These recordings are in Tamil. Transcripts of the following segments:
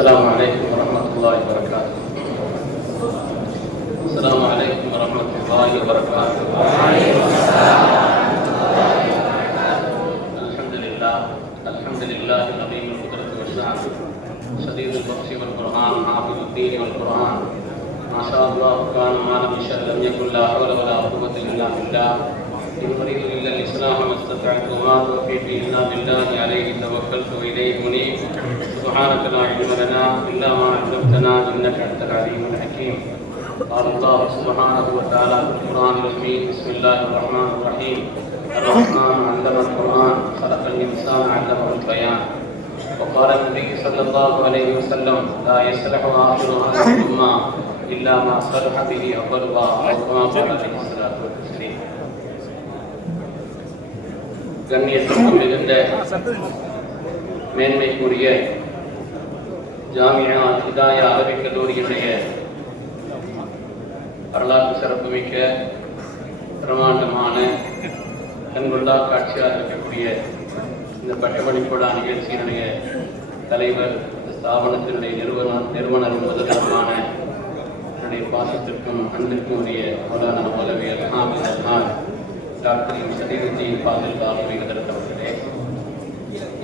السلام عليكم ورحمة الله وبركاته. السلام عليكم ورحمة الله وبركاته. الحمد لله الحمد لله العظيم القدرة والشعب شديد البطش والقرآن حافظ الدين والقرآن. ما شاء الله كان ما لم يشاء لم يكن لا حول ولا قوة إلا بالله. إن أريد إلا الإصلاح ما استطعت وما توفيقي إلا بالله عليه توكلت وإليه منيب سبحانك لا علم لنا إلا ما علمتنا إنك أنت العليم الحكيم. قال الله سبحانه وتعالى في القرآن الحميد بسم الله الرحمن الرحيم. الرحمن علم القرآن خلق الإنسان علمه البيان. وقال النبي صلى الله عليه وسلم لا يصلح آخر الأمة إلا ما صلح به أولها أو كما قال عليه கண்ணியத்துக்கு மிகுந்த மேன்மைக்குரிய ஜாமியா ஹிதாயா அரபிக் கல்லூரியினுடைய வரலாற்று சிறப்புமிக்க பிரமாண்டமான கண்கொள்ளா காட்சியாக இருக்கக்கூடிய இந்த பட்டமளிப்புடா நிகழ்ச்சியினுடைய தலைவர் ஸ்தாபனத்தினுடைய நிறுவனம் நிறுவனர் முதல்வருமான என்னுடைய பாசத்திற்கும் அன்பிற்கும் உரிய மௌலான மௌலவி அல்ஹாமித் அல்ஹான் டாக்டரின் எம் சதீருத்தீன் பாதில் காலமை அவர்களே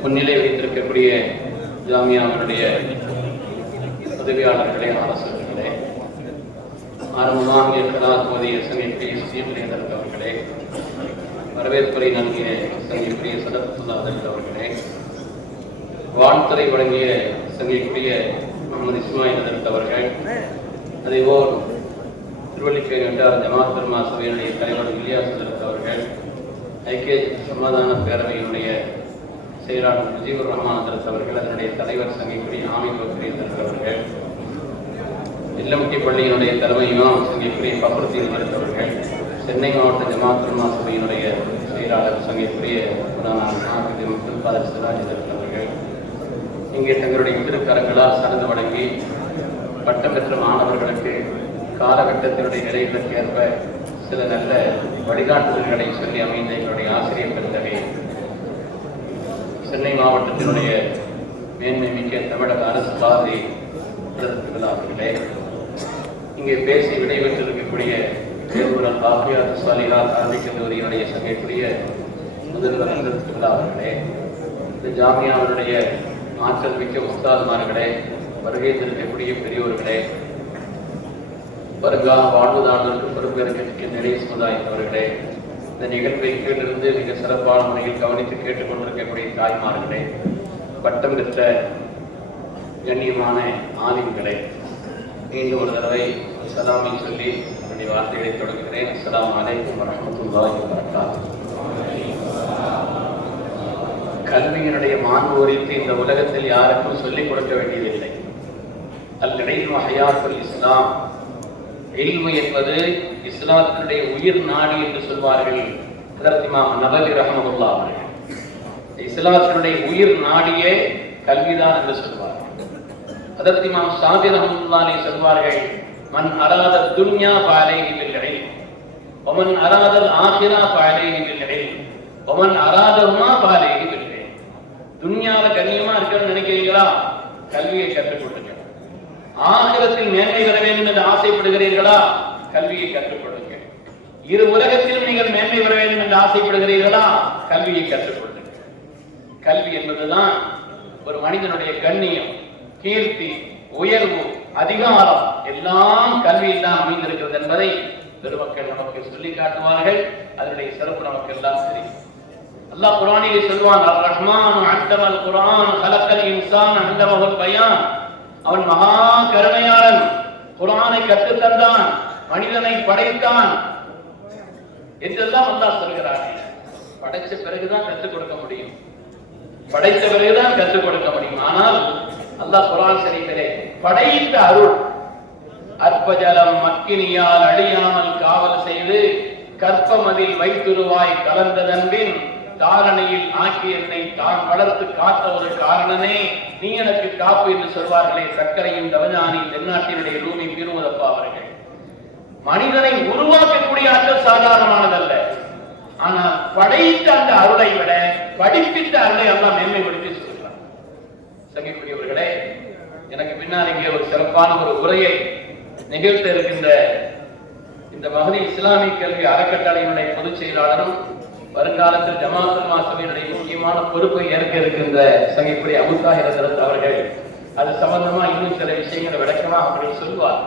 முன்னிலை வைத்திருக்கக்கூடிய ஜாமியாவினுடைய உதவியாளர்களே ஆலோசகர்களே ஆரம்பமாக கலாத் மோதிய சமீபி சீர்லேந்தர் அவர்களே வரவேற்புரை நல்கிய சங்கிக்குரிய சதத்துல்லாதர் அவர்களே வாழ்த்துறை வழங்கிய சங்கீப்பிரிய முகமது இஸ்மாயில் அதற்கு அவர்கள் அதேபோல் திருவள்ளிக்கை என்றார் ஜமாத் பெருமா சபையினுடைய தலைவர் இலியாஸ் ஐக்கிய சமாதான பேரவையினுடைய செயலாளர் முஜீபுர் ரஹ்மான் அவர்கள் அதனுடைய தலைவர் சங்கைக்குரிய ஆமீர் பக்ரி அவர்கள் இல்லமுட்டி பள்ளியினுடைய தலைமை இமாம் சங்கீப்பிரிய பக்ருத்தீன் அவர்கள் சென்னை மாவட்ட ஜமாத் சபையினுடைய செயலாளர் சங்கைக்குரிய முகமது பாதர் சிராஜ் அவர்கள் இங்கே தங்களுடைய திருக்கரங்களால் சனது வழங்கி பட்டம் பெற்ற மாணவர்களுக்கு காலகட்டத்தினுடைய நிலைகளுக்கு ஏற்ப சில நல்ல வழிகாட்டுதல்களை சொல்லி அமைந்த எங்களுடைய ஆசிரியர் பெருந்தகை சென்னை மாவட்டத்தினுடைய மேன்மை மிக்க தமிழக அரசு பாதை அவர்களே இங்கே பேசி விடைபெற்றிருக்கக்கூடிய தேர்வுடன் காஃபியாத் சாலிஹா கல்வி கல்லூரியினுடைய சங்கைக்குரிய முதல்வர் அந்தஸ்துல்லா அவர்களே இந்த ஜாமியாவினுடைய ஆற்றல் மிக்க உஸ்தாதுமார்களே வருகை திருக்கக்கூடிய பெரியோர்களே வருங்கால வாழ்வுதாரர்களுக்கு பொறுப்பேற்க நிறைய சமுதாயத்தவர்களே இந்த நிகழ்வை கீழிருந்து மிக சிறப்பான முறையில் கவனித்து கேட்டுக்கொண்டிருக்கக்கூடிய தாய்மார்களே பட்டம் பெற்ற கண்ணியமான ஆலிம்களே மீண்டும் ஒரு தடவை சலாமை சொல்லி என்னுடைய வார்த்தைகளை தொடங்குகிறேன். அஸ்லாம் அலைக்கும் வரஹ்மத்துல்லாஹி வபரகாத்துஹு கல்வியினுடைய மாண்பு குறித்து இந்த உலகத்தில் யாருக்கும் சொல்லிக் கொடுக்க வேண்டியதில்லை. அல்லடையில் இல்மு ஹயாத்துல் இஸ்லாம். எல்மு என்பது இஸ்லாத்தினுடைய உயிர் நாடி என்று சொல்வார்கள். அதற்குமாம் நபவி ரஹமகுல்லா அவர்கள். இஸ்லாத்தினுடைய உயிர் நாடியே கல்விதான் என்று சொல்வார்கள். அதற்குமாம் சாதி ரஹமுல்லாலே சொல்வார்கள் மண் அராத துன்யா பாலையில் ஒமன் அராத ஆசிரா பாலையில் ஒமன் அராதமா பாலையில் துன்யாவில் கண்ணியமா இருக்கணும்னு நினைக்கிறீங்களா? கல்வியை கற்றுக்கொண்டு ஆகிரத்தில் மேன்மை பெற வேண்டும் என்று ஆசைப்படுகிறீர்களா? கல்வியை கற்றுக்கொள்ளுங்க. இரு உலகத்திலும் நீங்கள் மேன்மை பெற வேண்டும் என்று ஆசைப்படுகிறீர்களா? கல்வியை கற்றுக்கொள்ளுங்க. கல்வி என்பதுதான் ஒரு மனிதனுடைய கண்ணியம் கீர்த்தி உயர்வு அதிகாரம். எல்லாம் கல்வியில் தான் அமைந்திருக்கிறது என்பதை பெருமக்கள் நமக்கு சொல்லி காட்டுவார்கள். அதனுடைய சிறப்பு நமக்கு எல்லாம் தெரியும். அல்லாஹ் குரானிலே சொல்வான் அர் ரஹ்மான் அத்தமல் குரான் கலக்கல் இன்சான் அந்தமஹுல் பயான். அவன் மகா கருணையாளன். குரானை கற்றுத்தந்தான். மனிதனை படைத்தான். என்றெல்லாம் அல்லா சொல்கிறார் படைச்ச பிறகுதான் கற்றுக் கொடுக்க முடியும். படைத்த பிறகுதான் கற்றுக் கொடுக்க முடியும். ஆனால் அல்லாஹ் குரான் சரிகளே படைத்த அருள். அற்பஜலம் மக்கினியால் அழியாமல் காவல் செய்து கற்பமதில் வைத்துருவாய் கலந்ததன்பின் தாரணையில் ஆக்கி என்னை தான் வளர்த்து காத்த ஒரு காரணனே நீ எனக்கு காப்பு என்று சொல்வார்களே சர்க்கரையும் தவஞானி தென்னாட்டினுடைய ரூமி பீருவதப்பா அவர்கள். மனிதனை உருவாக்கக்கூடிய ஆற்றல் சாதாரணமானதல்ல. ஆனா படைத்த அந்த அருளை விட படிப்பித்த அருளை எல்லாம் மேன்மைப்படுத்தி சொல்கிறார் சங்கிக்குரியவர்களே எனக்கு பின்னால் இங்கே ஒரு சிறப்பான ஒரு உரையை நிகழ்த்த இருக்கின்ற இந்த மகதி இஸ்லாமிய கல்வி அறக்கட்டளையினுடைய பொதுச் செயலாளரும் வருங்காலத்தில் ஜமாத்துல் மாசவியினுடைய முக்கியமான பொறுப்பை ஏற்க இருக்கின்ற சங்கிப்படி அபுதாஹிரத் அவர்கள். அது சம்பந்தமா இன்னும் சில விஷயங்களை விளக்கமா அவர்கள் சொல்லுவார்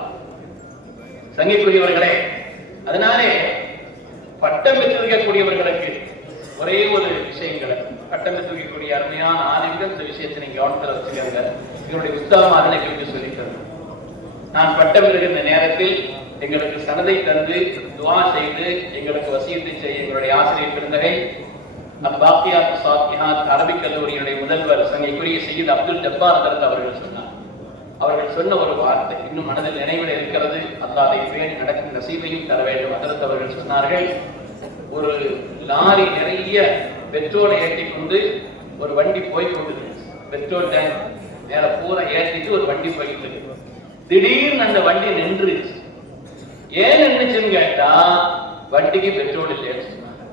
சங்கிக்குரியவர்களே அதனாலே பட்டம் பெற்றிருக்கக்கூடியவர்களுக்கு ஒரே ஒரு விஷயங்களை பட்டம் பெற்றிருக்கக்கூடிய அருமையான ஆளுங்கள் இந்த விஷயத்தை நீங்க கவனத்தில் வச்சுக்கோங்க. எங்களுடைய உத்தம சொல்லி சொல்லித்தரணும். நான் பட்டம் பெறுகின்ற நேரத்தில் எங்களுக்கு சனதை தந்து துவா செய்து எங்களுக்கு வசியத்தை செய்ய எங்களுடைய ஆசிரியர் பிறந்தகை. அப்பாத்தியா சாத்தியாத் அரபிக் கல்லூரியினுடைய முதல்வர் சங்கைக்குரிய செய்து அப்துல் ஜப்பார் தரத் அவர்கள் சொன்னார். அவர்கள் சொன்ன ஒரு வார்த்தை இன்னும் மனதில் நினைவில் இருக்கிறது. அல்லாதை பேணி நடக்கும் நசீபையும் தர வேண்டும். அதற்கு அவர்கள் சொன்னார்கள் ஒரு லாரி நிறைய பெட்ரோலை ஏற்றி கொண்டு ஒரு வண்டி போய் கொண்டு பெட்ரோல் டேங்க் மேல பூரா ஏற்றிட்டு ஒரு வண்டி போய்கிட்டு இருக்கு. திடீர்னு அந்த வண்டி நின்றுச்சு. ஏன் என்னச்சுன்னு கேட்டா வண்டிக்கு பெட்ரோல் இல்லைன்னு சொன்னாங்க.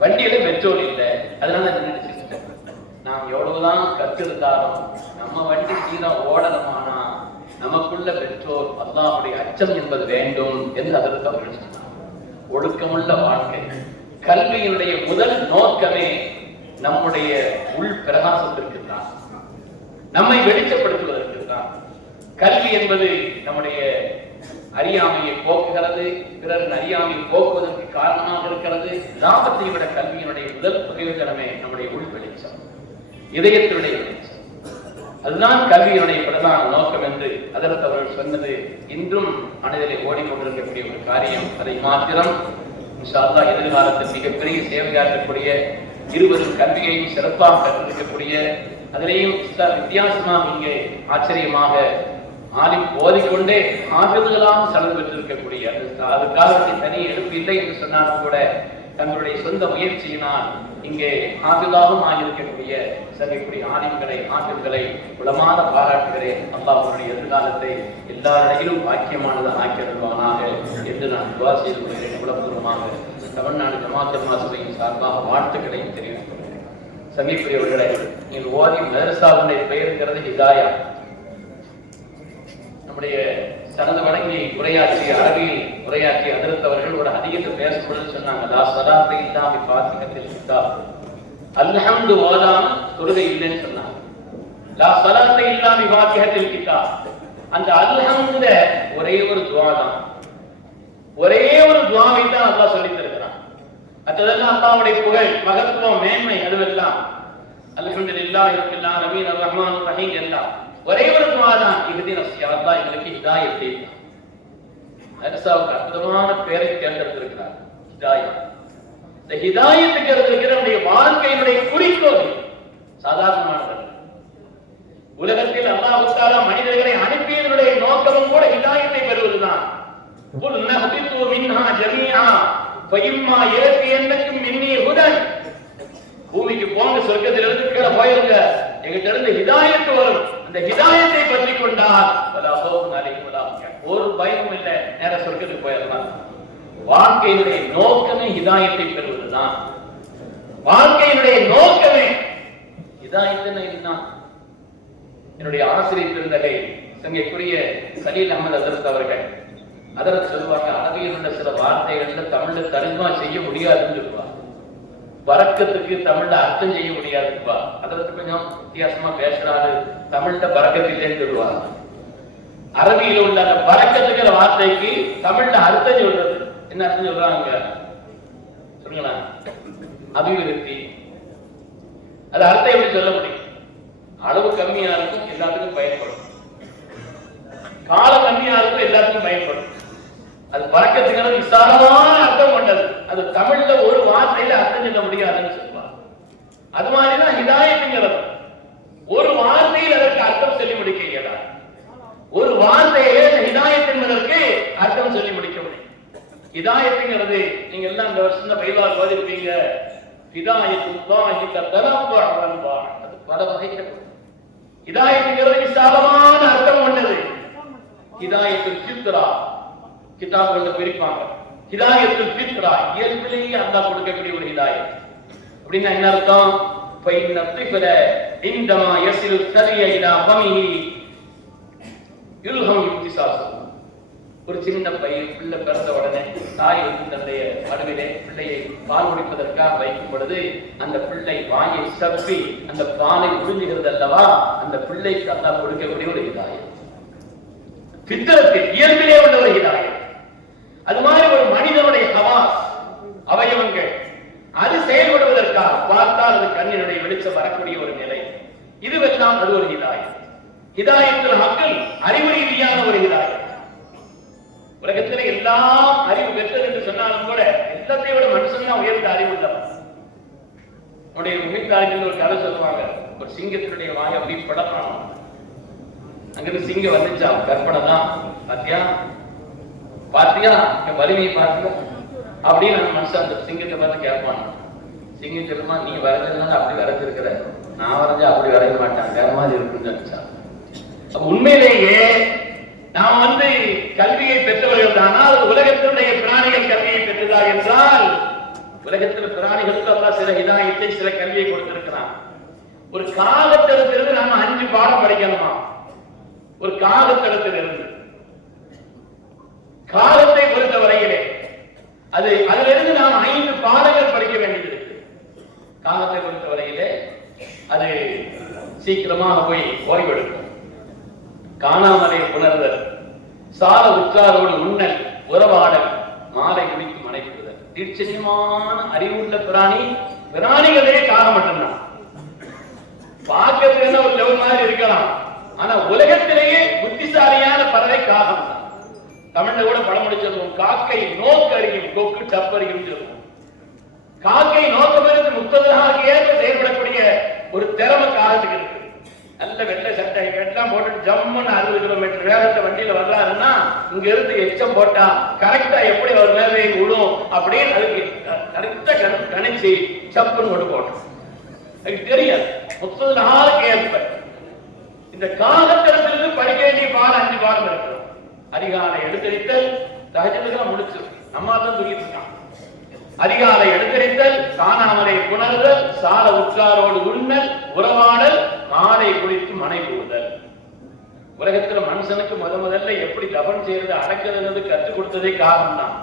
வண்டியில பெட்ரோல் இல்லை. அதனால நின்றுச்சு நாம் எவ்வளவுதான் கத்திருந்தாலும் நம்ம வண்டி சீரம் ஓடணுமானா நமக்குள்ள பெற்றோர் அல்லாவுடைய அச்சம் என்பது வேண்டும் என்று அதற்கு அவர்கள் சொன்னார் ஒழுக்கமுள்ள வாழ்க்கை. கல்வியினுடைய முதல் நோக்கமே நம்முடைய உள் பிரகாசத்திற்கு தான். நம்மை வெளிச்சப்படுத்துவதற்கு தான். கல்வி என்பது நம்முடைய அறியாமையை போக்குகிறது பிறரின் அறியாமை போக்குவதற்கு காரணமாக இருக்கிறது. லாபத்தை விட கல்வியினுடைய முதல் பிரயோஜனமே நம்முடைய உள் வெளிச்சம். இதயத்தினுடைய வெளிச்சம். அதுதான் கல்வியினுடைய பிரதான நோக்கம் என்று அதற்கு அவர்கள் சொன்னது. இன்றும் மனதிலே ஓடிக்கொண்டிருக்கக்கூடிய ஒரு காரியம். அதை மாத்திரம் சாதா எதிர்காலத்தில் மிகப்பெரிய சேவையாற்றக்கூடிய இருவரும் கல்வியையும் சிறப்பாக கற்றிருக்கக்கூடிய அதிலேயும் வித்தியாசமாக இங்கே ஆச்சரியமாக ஆலிம் ஓதிக்கொண்டே ஆவிர்களாக செலவு பெற்றிருக்கக்கூடிய அது- அதுக்காக தனி எடுப்பு இல்லை என்று சொன்னாலும் கூட தங்களுடைய சொந்த முயற்சியினால் இங்கே ஆவிலாகவும் ஆகியிருக்கக்கூடிய சகைக்கூடிய ஆலிம்களை ஆற்றல்களை குலமான பாராட்டுகிறேன். அல்லாஹ் அவருடைய எதிர்காலத்தை எல்லாரையிலும் பாக்கியமானது ஆக்கியருள்வானாக என்று நான் துவா செய்து கொள்கிறேன். குலப்பூர்வமாக தமிழ்நாடு ஜமாத்தர் மாசபையின் சார்பாக வாழ்த்துக்களையும் தெரிவித்துக் கொள்கிறேன். சமீபுரியவர்களை நீங்கள் ஓதி மதரசாவுடைய பெயருங்கிறது ஹிதாயா. நம்முடைய தனது வழங்கி உரையாற்றிய அரபியில் உரையாற்றிய அதிர்த்தவர்கள் ஒரு அதிகத்தை பேசும்பொழுது சொன்னாங்க. லா சலாத்தை இல்லாம பாத்திகத்தில் கிட்டா அல்ஹம்து ஓதாம தொழுகை இல்லைன்னு சொன்னாங்க. லா சலாத்தை இல்லாம பாத்திகத்தில் கிட்டா அந்த அல்ஹம்துல ஒரே ஒரு துவா தான். ஒரே ஒரு துவாவை தான் அல்லாஹ் சொல்லித் தருகிறான். மற்றதெல்லாம் புகழ் மகத்துவம் மேன்மை அதுவெல்லாம் அல்ஹம்துலில்லாஹ் இல்லா நபீன் அர் ரஹ்மான் ரஹீம் எல்லாம். ஒரே ஒரு துவா தான் இறுதி நசியாத்லா எங்களுக்கு ஹிதாயை செய்தான் ஹரிசாவுக்கு அற்புதமான பேரை தேர்ந்தெடுத்திருக்கிறார். ஹிதாயா இந்த ஹிதாயத்துக்கு இருக்கிற நம்முடைய வாழ்க்கையினுடைய குறிக்கோள் சாதாரணமானது உலகத்தில் அல்லாஹால மனிதர்களை அனுப்பியதனுடைய நோக்கமும் கூட ஹிதாயத்தை பெறுவதுதான். பூமிக்கு போங்க சொர்க்கத்திலிருந்து கீழே போயிருங்க. எங்கிட்ட இருந்து ஹிதாயத்து வரும். அந்த ஹிதாயத்தை பற்றி கொண்டால் ஒரு பயமும் இல்லை. நேர சொர்க்கத்துக்கு போயிடலாம். வாழ்க்கையினுடைய நோக்கமே ஹிதாயத்தை பெறுவதுதான். வாழ்க்கையினுடைய நோக்கமே ஹிதாயத்துன்னு இதுதான். என்னுடைய ஆசிரியர் பெருந்தகை சங்கைக்குரிய சலீல் அகமது அதரத் அவர்கள். அதரத் சொல்லுவாங்க அரபியில் உள்ள சில வார்த்தைகள்ல தமிழ்ல தருமா செய்ய முடியாதுன்னு சொல்லுவாங்க. வரக்கத்துக்கு தமிழ்ல அர்த்தம் செய்ய முடியாதுப்பா. அதற்கு கொஞ்சம் வித்தியாசமா பேசுறாரு. தமிழ்ல பறக்கத்து இல்லைன்னு சொல்லுவாங்க. அரபியில உள்ள அந்த பறக்கத்துக்கிற வார்த்தைக்கு தமிழ்ல அர்த்தம் சொல்றது. என்ன அர்த்தம் சொல்றாங்க சொல்லுங்களேன் அபிவிருத்தி. அது அர்த்தம் எப்படி சொல்ல முடியும்? அளவு கம்மியா இருக்கும் எல்லாத்துக்கும் பயன்படும். காலம் கம்மியா இருக்கும் எல்லாத்துக்கும் பயன்படும். அது பறக்கத்துங்கிறது விசாலமான அர்த்தம் கொண்டது. அது தமிழ்ல ஒரு வார்த்தையில அர்த்தம் சொல்ல முடியாதுன்னு சொல்லுவாங்க. அது மாதிரிதான் இதாயத்துங்கிறது ஒரு வார்த்தையில் அதற்கு அர்த்தம் சொல்லி முடிக்க இயலாது ஒரு வார்த்தையே இந்த என்பதற்கு அர்த்தம் சொல்லி முடிக்க முடியும். இதாயத்துங்கிறது நீங்க எல்லாம் இந்த வருஷம் தான் பைவா ஓதிருப்பீங்க அது பல வகைகள் ஹிதாயத்துங்கிறது விசாலமான அர்த்தம் கொண்டது. இதாயத்து சித்ரா கிதாபுகள்ல பிரிப்பாங்க ஹிதாயத்துல் ஃபித்ரா இயல்பிலேயே அல்லாஹ் கொடுக்கக்கூடிய ஒரு ஹிதாயத் அப்படின்னா என்ன அர்த்தம் فإن الطفل عندما يصل الثدي إلى فمه யுல்ஹம் யுக்திசாசம் ஒரு சின்ன பையன் பிள்ளை பிறந்த உடனே தாய் வந்து தன்னுடைய மடுவிலே பிள்ளையை பால் குடிப்பதற்காக வைக்கும் பொழுது அந்த பிள்ளை வாயை சப்பி அந்த பாலை உறிஞ்சுகிறது அல்லவா அந்த பிள்ளைக்கு அல்லா கொடுக்கக்கூடிய ஒரு இதாயம் பித்தரத்தில் இயல்பிலே உள்ள ஒரு இதாயம் அது மாதிரி ஒரு மனிதனுடைய ஹவாஸ் அவயவங்கள் அது செயல்படுவதற்காக பார்த்தால் அது கண்ணினுடைய வெளிச்சம் வரக்கூடிய ஒரு நிலை. இதுவெல்லாம் அது ஒரு ஹிதாயம் ஹிதாயத்தில் மக்கள் அறிவு ரீதியான ஒரு ஹிதாயம் உலகத்துல எல்லாம் அறிவு பெற்றது என்று சொன்னாலும் கூட எல்லாத்தையும் விட மனுஷன் தான் உயர்ந்த அறிவு உள்ளவன் உடைய உமிழ்த்தாளிகள் ஒரு கதை சொல்லுவாங்க. ஒரு சிங்கத்தினுடைய வாய் அப்படி படப்பானோம் அங்கிருந்து சிங்கம் வந்துச்சா கற்பனை தான். பாத்தியா? பாத்தியா? என் வலிமையை பார்த்தியா அப்படின்னு அந்த மனுஷன் அந்த சிங்கத்தை பார்த்து கேட்பான் சிங்கம் சொல்லுமா நீ வரைஞ்சதுனால அப்படி வரைஞ்சிருக்கிற. நான் வரைஞ்சா அப்படி வரைய மாட்டேன். வேற மாதிரி இருக்குன்னு நினைச்சா. உண்மையிலேயே நாம் வந்து கல்வியை பெற்றவர்கள் ஆனால் உலகத்தினுடைய பிராணிகள் கல்வியை பெற்றதா என்றால் உலகத்தில் பிராணிகளுக்கு அல்லாஹ் சில இதாயத்தை சில கல்வியை கொடுத்திருக்கிறான். ஒரு காகத்திடத்திலிருந்து நாம அஞ்சு பாடம் படிக்கணுமா? ஒரு காகத்திடத்திலிருந்து காலத்தை பொறுத்த வரையிலே அது அதிலிருந்து நாம் ஐந்து பாடங்கள் படிக்க வேண்டியது. காலத்தை பொறுத்த வரையிலே அது சீக்கிரமாக போய் ஓய்வெடுக்கும். காணாமலை உணர்தல் சால உற்றாரோடு உண்ணல் உறவாடல் மாலை குடித்து மனைவிடுதல் நிச்சயமான அறிவுள்ள பிராணி பிராணிகளே காக மட்டும்தான். பார்க்கறதுக்கு என்ன ஒரு லெவல் மாதிரி இருக்கலாம். ஆனா உலகத்திலேயே புத்திசாலியான பறவை காகம் தான். தமிழ்ல கூட படம் முடிச்சிருவோம் காக்கை நோக்கறியும் கொக்கு டப்பறியும் சொல்லுவோம் காக்கை நோக்கமிருந்து முத்ததாக ஏற்க செயல்படக்கூடிய ஒரு திறமை காலத்துக்கு இருக்கு. நல்ல வெள்ளை சட்டை எல்லாம் போட்டு ஜம்முன்னு அறுபது கிலோமீட்டர் வேகத்துல வண்டியில வர்றாருன்னா இங்க இருந்து எச்சம் போட்டா கரெக்டா எப்படி அவர் மேலே விழும் அப்படின்னு அதுக்கு கரெக்டா கணிச்சு சப்புன்னு கொண்டு போட்டோம் அதுக்கு தெரியாது. முப்பது நாளுக்கு ஏற்ப. இந்த காலத்திலிருந்து படிக்க வேண்டிய பாடம் அஞ்சு பாடம் இருக்கிறோம் அதிகாலை எடுத்தறித்தல் தகஜத்துக்கு முடிச்சு. நம்ம தான் தூக்கிட்டு இருக்கான் அதிகாலை எடுத்தறித்தல் காணாமலை புணர்தல் சால உற்றாரோடு உண்மல் உறவாடல் மாலை குடித்து மனை கூடுதல் உலகத்துல மனுஷனுக்கு முத முதல்ல எப்படி தபன் செய்யறது அடக்கிறது கற்றுக் கொடுத்ததே காரணம் தான்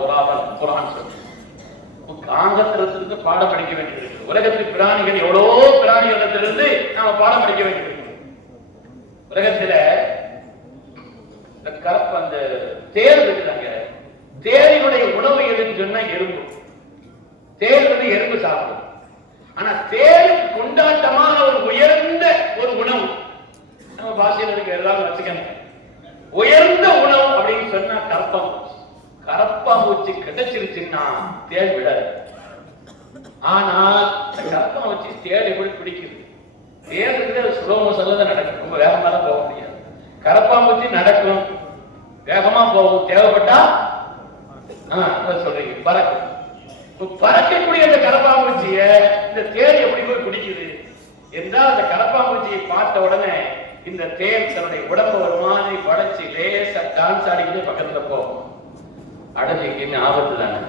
புராணம் புரான் சொல்லு. காங்கத்திலிருந்து பாடம் படிக்க வேண்டியிருக்கு. உலகத்தில் பிராணிகள் எவ்வளவோ பிராணிகளிடத்திலிருந்து நாம பாடம் படிக்க வேண்டியிருக்கு. உலகத்துல கலப்பு அந்த தேர் இருக்கிறாங்க தேரினுடைய உணவு எதுன்னு சொன்னா எறும்பு. தேர் வந்து எறும்பு சாப்பிடும். ஆனா தேருக்கு கொண்டாட்டமான ஒரு உயர்ந்த ஒரு உணவு. நம்ம பாஷையில் இருக்க எல்லாரும் வச்சுக்கணும் உயர்ந்த உணவு அப்படின்னு சொன்னா கரப்பாம்பூச்சி கரப்பாம்பூச்சி கிடைச்சிருச்சுன்னா தேர் விடாது ஆனா கரப்பாம்பூச்சி தேர் எப்படி பிடிக்குது தேர் இருக்கிறது ஸ்லோ நடக்கும். ரொம்ப வேகமாக தான் போக முடியாது. கரப்பாம்பூச்சி நடக்கும். வேகமா போகும். தேவைப்பட்டா சொல்றீங்க. பறக்கும். பறக்கக்கூடிய அந்த கரப்பாம்பூச்சிய இந்த தேர் எப்படி போய் பிடிக்குது என்றால் அந்த கரப்பாம்பூச்சியை பார்த்த உடனே இந்த தேர் தன்னுடைய உடம்பு ஒரு மாதிரி படைச்சு லேசா டான்ஸ் ஆடிக்கிட்டு பக்கத்துல போகும் அடகு எங்கேயுமே ஆபத்து தானே?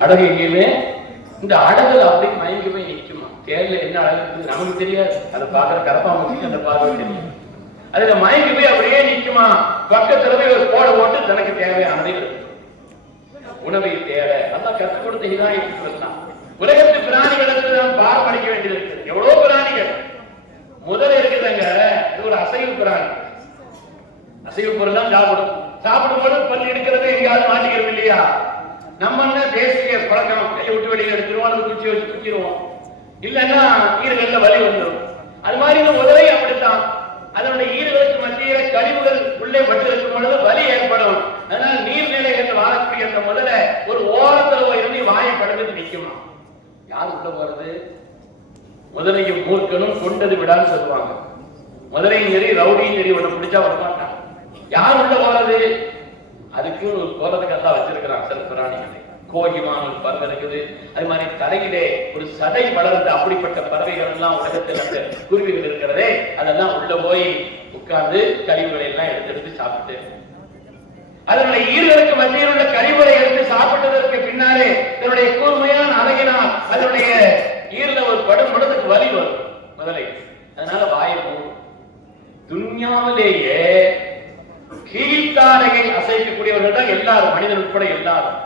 அடகு எங்கேயுமே? இந்த அடகுல அப்படி மயங்கி போய் தேர்ல என்ன அழகு நமக்கு தெரியாது. அதை பாக்குற கரப்பாம்பூச்சிக்கு அந்த பார்க்க தெரியும் அதுல மயங்கி போய் அப்படியே நிக்குமா? பக்கத்துல போய் ஒரு கோடை போட்டு தனக்கு தேவையானதை உணவை தேட. அதான் கற்றுக் கொடுத்த இதாயிட்டு உலகத்து பிராணிகளுக்கு நாம் பார் படிக்க வேண்டியது இருக்கு. எவ்வளவு பிராணிகள்? முதல்ல இருக்குதுங்க. இது ஒரு அசைவு பிராணி. அசைவு பொருள் தான் சாப்பிடும். சாப்பிடும் போது பல் எடுக்கிறது எங்கேயாவது மாட்டிக்கிறது இல்லையா? நம்ம என்ன தேசிய பழக்கம்? கையை விட்டு வெளியே எடுத்துருவோம். அல்லது குச்சி வச்சு குச்சிடுவோம் இல்லைன்னா ஈறுகள்ல வலி வந்துடும் அது மாதிரி இந்த அப்படித்தான். அதனுடைய ஈடுகளுக்கு மத்தியில கழிவுகள் உள்ளே பட்டிருக்கும் பொழுது வலி ஏற்படும். அதனால நீர்நிலைகள் வாழக்கூடிய அந்த முதல்ல ஒரு ஓரத்துல இருந்து வாயை படுத்து நிற்குமா யார் உள்ள போறது? முதலையும் மூர்க்கனும் கொண்டது விடான்னு சொல்லுவாங்க. முதலையும் சரி ரவுடியும் சரி உன்னை பிடிச்சா விட மாட்டான் யார் உள்ள போறது? அதுக்கு ஒரு போறதுக்கு எல்லாம் வச்சிருக்கிறான் சில பிராணிகளை. கோகிமான ஒரு பறவை இருக்குது அது மாதிரி தலையிலே ஒரு சதை வளர்ந்த அப்படிப்பட்ட பறவைகள் எல்லாம் உலகத்தில் அந்த குருவிகள் இருக்கிறதே அதெல்லாம் உள்ள போய் உட்கார்ந்து கழிவுகளை எல்லாம் எடுத்து எடுத்து சாப்பிட்டு. அதனுடைய ஈர்களுக்கு மத்தியில் உள்ள கழிவுகளை எடுத்து சாப்பிட்டதற்கு பின்னாலே இதனுடைய கூர்மையான அழகினால் அதனுடைய ஈரல ஒரு படும் படத்துக்கு வலி வரும் முதலை. அதனால வாயை மூடும் துன்யாவிலேயே கீழ்த்தாரையை அசைக்கக்கூடியவர்கள் தான் எல்லாரும் மனிதன் உட்பட எல்லாரும்.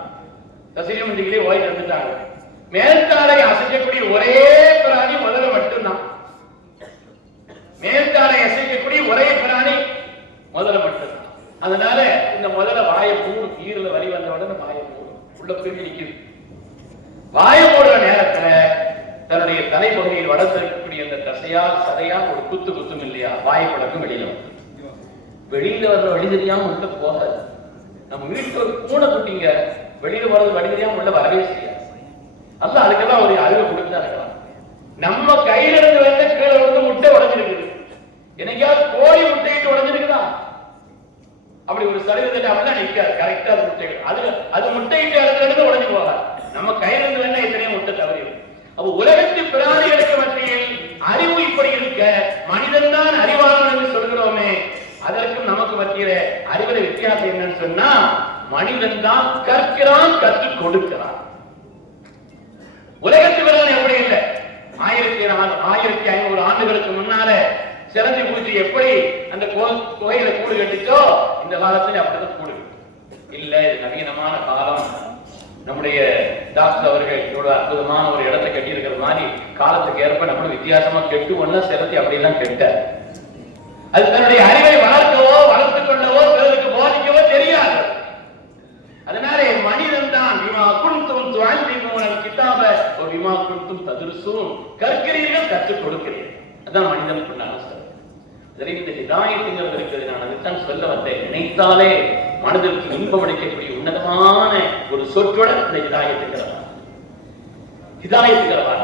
தசிரியம் மண்டிகளே ஓய் தந்துட்டாங்க மேல்தாரை அசைக்கக்கூடிய ஒரே பிராணி முதல்ல மட்டும்தான். மேல்தாரை அசைக்கக்கூடிய ஒரே பிராணி முதல்ல மட்டும்தான். அதனால இந்த முதல்ல வாயை மூடும் ஈரல வரி வந்த உடனே வாயை மூடும் உள்ள போய் நிக்குது. வாய மூடுற நேரத்துல தன்னுடைய தலைப்பகுதியில் வளர்த்திருக்கக்கூடிய அந்த தசையால் சதையால் ஒரு குத்து குத்தும் இல்லையா? வாயை பழக்கம் வெளியில வரும். வெளியில வர்ற வழி தெரியாம உள்ள போகாது. நம்ம வீட்டுக்கு ஒரு பூனை குட்டிங்க வெளியில போறது வழி உள்ள வரவே செய்யாது. அல்ல அதுக்கெல்லாம் ஒரு அறிவை கொடுத்து இருக்கலாம் நம்ம கையில இருந்து வந்து கீழே இருந்து முட்டை உடைஞ்சிருக்குது. என்னைக்காவது கோழி முட்டையிட்டு உடைஞ்சிருக்குதா? அப்படி ஒரு சரிவுதல் அப்படிலாம் நிற்காது கரெக்டா அது முட்டைகள். அது அது முட்டையிட்டு இடத்துல இருந்து உடைஞ்சு போகாது. நம்ம கையில இருந்து வேணா எத்தனையோ முட்டை தவறி அப்ப உலக பிராணிகளுக்கு மத்தியில் அறிவு இப்படி இருக்க மனிதன் தான் அறிவாளன் என்று சொல்கிறோமே அதற்கும் நமக்கு மத்தியில அறிவுல வித்தியாசம் என்னன்னு சொன்னா மனிதன் தான் கற்கிறான் கற்றுக் கொடுக்கிறான். உலகத்து பிராணி எப்படி இல்லை. ஆயிரத்தி ஆயிரத்தி ஐநூறு ஆண்டுகளுக்கு முன்னால சிறந்தி பூச்சி எப்படி அந்த கோ- குகையில கூடு கட்டுச்சோ இந்த காலத்துல அப்படிதான் கூடு இல்ல இது நவீனமான காலம். நம்முடைய டாக்டர் அவர்கள் இவ்வளவு அற்புதமான ஒரு இடத்தை கட்டி இருக்கிற மாதிரி காலத்துக்கு ஏற்ப நம்மளும் வித்தியாசமா கெட்டு ஒண்ணா சிறத்தி அப்படிலாம் கெட்ட அது தன்னுடைய அறிவை குன்தும் கிதாப குன்தும் கற்கிறீர்கள் கற்றுக் கொடுக்கிறீர்கள் அதான் மனிதனுக்கு உண்டான சிறப்பு இந்த ஹிதாயத்துங்கிறது இருக்கிறது நான் அதைத்தான் சொல்ல வந்தேன். நினைத்தாலே மனதிற்கு இன்பம் அளிக்கக்கூடிய உன்னதமான ஒரு சொற்றொடர் இந்த ஹிதாயத்துங்கிறதா ஹிதாயத்துங்கிறதா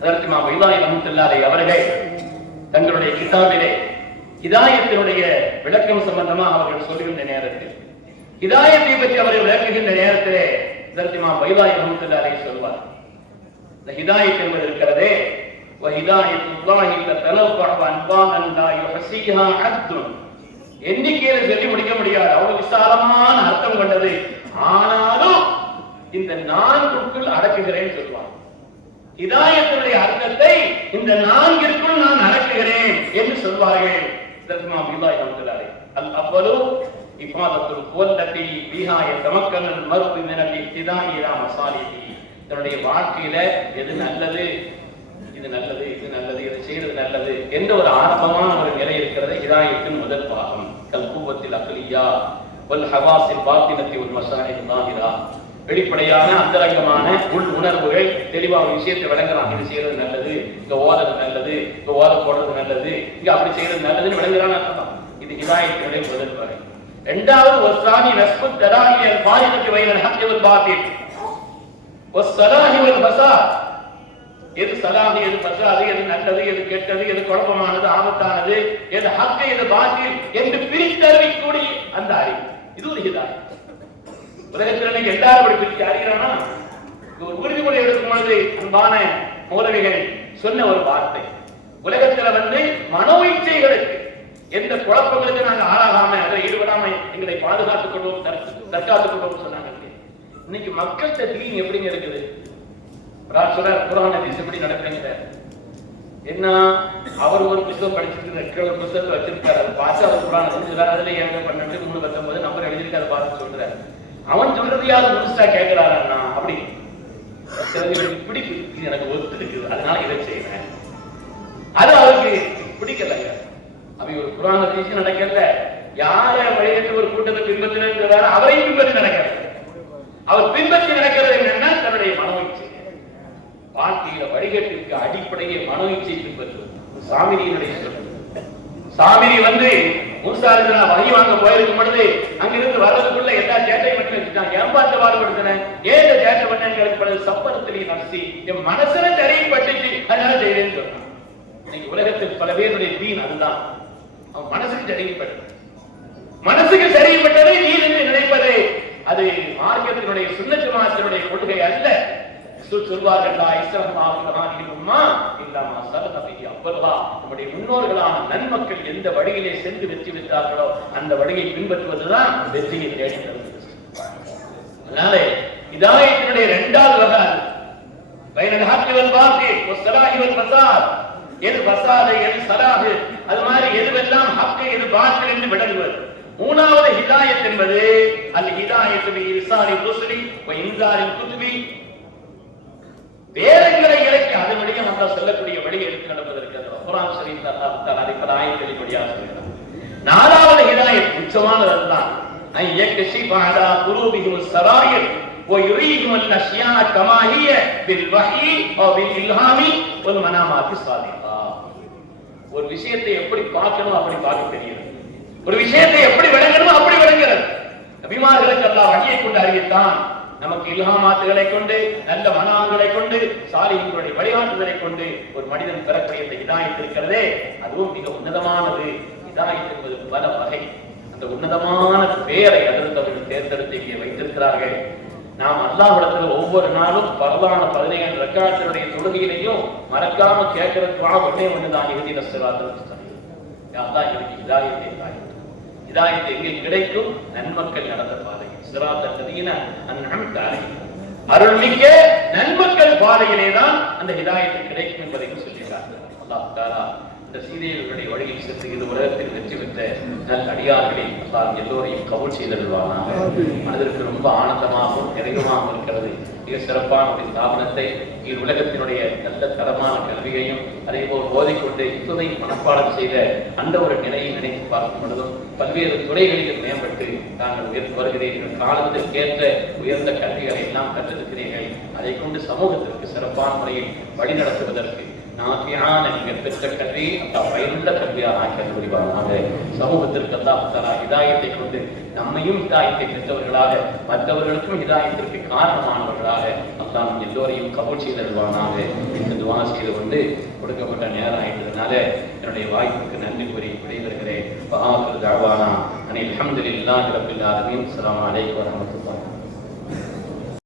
அதற்கு மா வைலாய் ரஹமத்துல்லாலை அவர்கள் தங்களுடைய கிதாபிலே இதாயத்தினுடைய விளக்கம் சம்பந்தமா அவர்கள் சொல்லுகின்ற நேரத்தில் ஹிதாயத்தை பற்றி அவர்கள் விளக்குகின்ற நேரத்திலே இதற்கு மா வைலாய் ரஹமத்துல்லாலை சொல்வார் இந்த ஹிதாயத் என்பது இருக்கிறதே وهداية الله تتلوح أنواعا لا يحصيها عد எண்ணிக்கையில சொல்லி முடிக்க முடியாது அவ்வளவு விசாலமான அர்த்தம் கொண்டது ஆனாலும் இந்த நான்குக்குள் அடக்குகிறேன் சொல்லுவான் ஹிதாயத்தினுடைய அர்த்தத்தை இந்த நான்கிற்குள் நான் அடக்குகிறேன் என்று சொல்வார்கள் இதற்கு நாம் ஹிதாய் நமக்கிறாரே அல் அவ்வளவு இஃபாதத்துல் கோல்லத்தி பீஹாய தமக்கங்கள் மறுப்பு மினல் இஹ்திதாயிரா மசாலிஹி. தன்னுடைய வாழ்க்கையில எது நல்லது இது நல்லது இது நல்லது இது செய்யறது நல்லது என்ற ஒரு ஆரம்பமான ஒரு நிலை இருக்கிறது இதாயத்தின் முதல் பாகம். கல் கூவத்தில் அக்லியா வல் ஹவாசில் பாத்தினத்தி ஒரு மசாலின் தாகிரா வெளிப்படையான அந்தரங்கமான உள் உணர்வுகள் தெளிவா ஒரு விஷயத்தை விளங்குறான் இது செய்யறது நல்லது இங்க ஓதது நல்லது இங்க ஓத போடுறது நல்லது இங்க அப்படி செய்யறது நல்லதுன்னு விளங்குறான்னு அர்த்தம். இது இதாயத்தினுடைய முதல் வகை இரண்டாவது வஸ்தானி நஸ்பு அல் பாயினத்து வைனல் ஹக்கி வல் பாத்தில். வஸ்ஸலாஹி வல் ஃபசாத் எது சலாஹி எது பசாது எது நல்லது எது கெட்டது எது குழப்பமானது ஆபத்தானது எது ஹக்கு எது பாத்தில் என்று பிரித்தறிவிக்கூடிய அந்த அறிவு. இது ஒரு ஹிதாயம் உலகத்தில் எல்லாரும் அப்படி பிரித்து அறிகிறானா? ஒரு உறுதிமொழி எடுக்கும் பொழுது அன்பான மௌலவிகள் சொன்ன ஒரு வார்த்தை. உலகத்துல வந்து மனோ இச்சைகளுக்கு எந்த குழப்பங்களுக்கு நாங்க ஆளாகாம அதை ஈடுபடாம எங்களை பாதுகாத்துக் கொள்வோம் தற்காத்துக் கொள்வோம் சொன்னாங்க. இன்னைக்கு மக்கள்கிட்ட தீன் எப்படிங்க இருக்குது? ராஜ் சொல்றார் குரான் ஹதீஸ் எப்படி நடக்கிறீங்க என்ன அவர் ஒரு புத்தகம் படிச்சிட்டு இருக்கிற ஒரு புத்தகத்தை வச்சிருக்காரு அதை பார்த்து அவர் குரான் எழுதிருக்காரு அதுல ஏங்க பன்னெண்டு மூணு பத்தொன்பது நம்பர் எழுதியிருக்காரு பார்த்து சொல்றாரு. அவன் சொல்றதையாவது முழுசா கேட்கிறாரா அப்படி. பிடிக்கு பிடிக்கும். இது எனக்கு ஒத்து இருக்குது. அதனால இதை செய்யறேன் அது அவருக்கு பிடிக்கலைங்க. அப்படி ஒரு குரான தீசி நடக்கல. யாரை வழிகட்டு ஒரு கூட்டத்தை பின்பற்றினார் அவரையும் பின்பற்றி நடக்கிறது அவர் பின்பற்றி நடக்கிறது என்னன்னா தன்னுடைய மனோ இச்சை வாழ்க்கையில வழிகட்டிற்கு அடிப்படையே மனோ இச்சை பின்பற்றுவது சாமிரியினுடைய சொல். சாமிரி வந்து மூசாருக்கு நான் வகை வாங்க போயிருக்கும் பொழுது அங்கிருந்து வர்றதுக்குள்ள எல்லா சேட்டையும் மட்டும் வச்சுட்டான் ஏன் பார்த்து பாடுபடுத்தினேன் ஏன் இந்த சேட்டை பண்ணேன்னு கேட்கப்படுது சப்பரத்திலே நரசி என் மனசுல தெரியப்பட்டுச்சு அதனால செய்வேன்னு சொன்னான். இன்னைக்கு உலகத்தில் பல பேருடைய தீன் அதுதான். அவன் மனசுக்கு சரிப்பட்டது மனசுக்கு தெரியப்பட்டது நீர் என்று நினைப்பது. அது மார்க்கத்தினுடைய சுண்ணத்துமாத்தினுடைய கொள்கை அல்ல. சொல் சொல்வார்கள் "லா இஸ்ரஹ்மா இல்லாமா சலதபிஹி அவ்வல்லா நம்முடைய முன்னோர்களான நன்மக்கள் எந்த வழியிலே சென்று வெற்றி பெற்றார்களோ அந்த வழியை பின்பற்றுவதுதான் வெற்றியை தேடி தருகிறது அதனால இதாயத்தினுடைய இரண்டாவது வகை பைனல் ஹக்கி வல் பாத்தில் வஸ்ஸலாஹி எது பசாது எது சலாஹு அது மாதிரி எதுவெல்லாம் ஹக்கு எது பாத்தில் என்று விளங்குவது மூணாவது ஹிதாயத் என்பது அல் ஹிதாயத்து பி இர்சாலி ருசுலி வ இன்சாரில் குதுபி வேதங்களை இறக்கி அதனுடைய நம்ம சொல்லக்கூடிய வழியை எடுத்து நடப்பதற்கு அந்த குர்ஆன் ஷரீஃப் அல்லாஹ் தஆலா அதை பல ஆயங்களில் வழியாக சொல்கிறார் நாலாவது ஹிதாயத் உச்சமானது அதுதான் ஐ யக்ஷிஃப அலா குலூபிஹிம் ஸராயிர் ويريهم الاشياء كما هي بالوحي او بالالهام والمنامات الصادقه ஒரு விஷயத்தை எப்படி பார்க்கணும் அப்படி பார்க்க தெரியுது ஒரு விஷயத்தை எப்படி விளங்கணும் அப்படி விளங்குறது நபிமார்களுக்கு அல்லாஹ் வழியை கொண்டு அறிவித்தான். நமக்கு இல்ஹாமாத்துகளை கொண்டு நல்ல மனாங்களை கொண்டு சாலிகளுடைய வழிகாட்டுதலை கொண்டு ஒரு மனிதன் பெறக்கூடிய இந்த ஹிதாயத் இருக்கிறதே அதுவும் மிக உன்னதமானது. ஹிதாயத் என்பது பல வகை. அந்த உன்னதமான பேரை அதிர்ந்தவர்கள் தேர்ந்தெடுத்து இங்கே வைத்திருக்கிறார்கள். நாம் அல்லாஹ்விடத்துல ஒவ்வொரு நாளும் பரவான பதினேழு ரக்காத்தினுடைய தொழுகையிலையும் மறக்காம கேட்கறது வா ஒன்னே ஒண்ணுதான் இறுதி நஸ்ராத்தில் எனக்கு தாய் எங்கே கிடைக்கும்? நன்மக்கள் நடந்த பாதை சிராத் அல்லதீன அன்அம்த அருள்மிக்க நன்மக்கள் பாதையிலே தான் அந்த ஹிதாயத்து கிடைக்கும் என்பதையும் சொல்லியிருக்கார்கள் அல்லாஹ் இந்த சீதையர்களுடைய வழியில் சென்று இது உலகத்தில் வெற்றி பெற்ற நல்ல அடியார்களை அல்லாஹ் எல்லோரையும் கபூல் செய்தருவானாக மனதிற்கு ரொம்ப ஆனந்தமாகவும் நிறைவாகவும் இருக்கிறது. மிக சிறப்பான ஒரு ஸ்தாபனத்தை இரு உலகத்தினுடைய நல்ல தரமான கல்வியையும் அதே போல் ஓதிக்கொண்டு இப்பதை மனப்பாடம் செய்த அந்த ஒரு நிலையை நினைத்து பார்க்கும் பொழுதும் பல்வேறு துறைகளில் மேம்பட்டு தாங்கள் உயர்ந்து வருகிறீர்கள் காலத்திற்கேற்ற உயர்ந்த கல்விகளை எல்லாம் கற்றிருக்கிறீர்கள். அதை கொண்டு சமூகத்திற்கு சிறப்பான முறையில் வழிநடத்துவதற்கு நாத்தியான நீங்கள் பெற்ற கல்வி அந்த பயனுள்ள கல்வியாக ஆக்கிய புரிவானாக சமூகத்திற்கு அல்லாஹ் இதாயத்தை கொண்டு நம்மையும் இதாயத்தை பெற்றவர்களாக மற்றவர்களுக்கும் இதாயத்திற்கு காரணமானவர்களாக அல்லாஹ் நம் எல்லோரையும் கபூல் செய்தருவானாக இந்த துவா செய்து கொண்டு கொடுக்கப்பட்ட நேரம் ஆயிட்டதுனால என்னுடைய வாய்ப்புக்கு நன்றி கூறி விடைபெறுகிறேன். பஹாஃபிர் தாவானா அனில் அல்ஹம்துலில்லாஹி ரப்பில் ஆலமீன். அஸ்ஸலாமு அலைக்கும் வரஹ்மத்துல்லாஹி